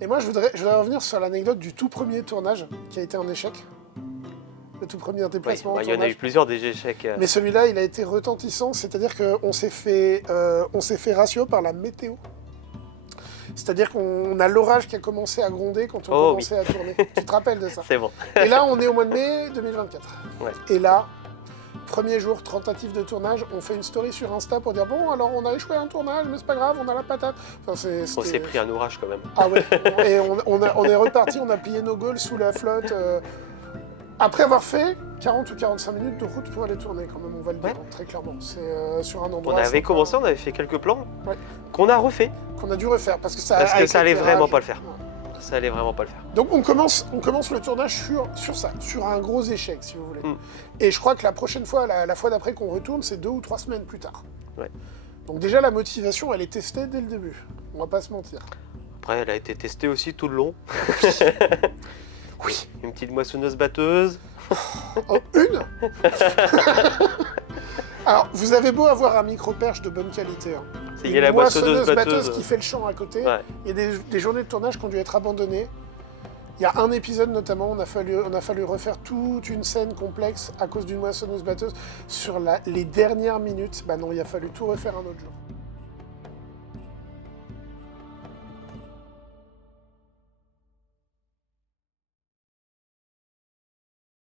Et moi, je voudrais revenir sur l'anecdote du tout premier tournage, qui a été un échec. Le tout premier Oui, déplacement au il y en a tournage. eu plusieurs des échecs. Mais celui-là, il a été retentissant, c'est-à-dire qu'on s'est fait ratio par la météo. C'est-à-dire qu'on a l'orage qui a commencé à gronder quand on Oh commençait à tourner. Tu te rappelles de ça? C'est bon. Et là, on est au mois de mai 2024. Ouais. Et là, premier jour, tentative de tournage, on fait une story sur Insta pour dire bon, alors on a échoué à un tournage, mais c'est pas grave, on a la patate. Enfin, On s'est pris un orage quand même. Ah ouais, et on est reparti, on a plié nos gaules sous la flotte. Après avoir fait 40 ou 45 minutes de route pour aller tourner, quand même, on va le dire, Ouais. très clairement. C'est sur un endroit. On avait sympa, commencé, on avait fait quelques plans Ouais. qu'on a refait qu'on a dû refaire parce que ça allait vraiment pas le faire. Ouais. Ça allait vraiment pas le faire. Donc on commence le tournage sur ça, sur un gros échec, si vous voulez. Mm. Et je crois que la prochaine fois, la fois d'après qu'on retourne, c'est 2 ou 3 semaines plus tard. Ouais. Donc déjà, la motivation, elle est testée dès le début. On va pas se mentir. Après, elle a été testée aussi tout le long. Oui. Une petite moissonneuse-batteuse. Oh, une Alors, vous avez beau avoir un micro-perche de bonne qualité. Hein. Il y a la moissonneuse-batteuse qui fait le champ à côté. Ouais. Il y a des journées de tournage qui ont dû être abandonnées. Il y a un épisode notamment, on a fallu refaire toute une scène complexe à cause d'une moissonneuse-batteuse. Sur les dernières minutes, bah non, il a fallu tout refaire un autre jour.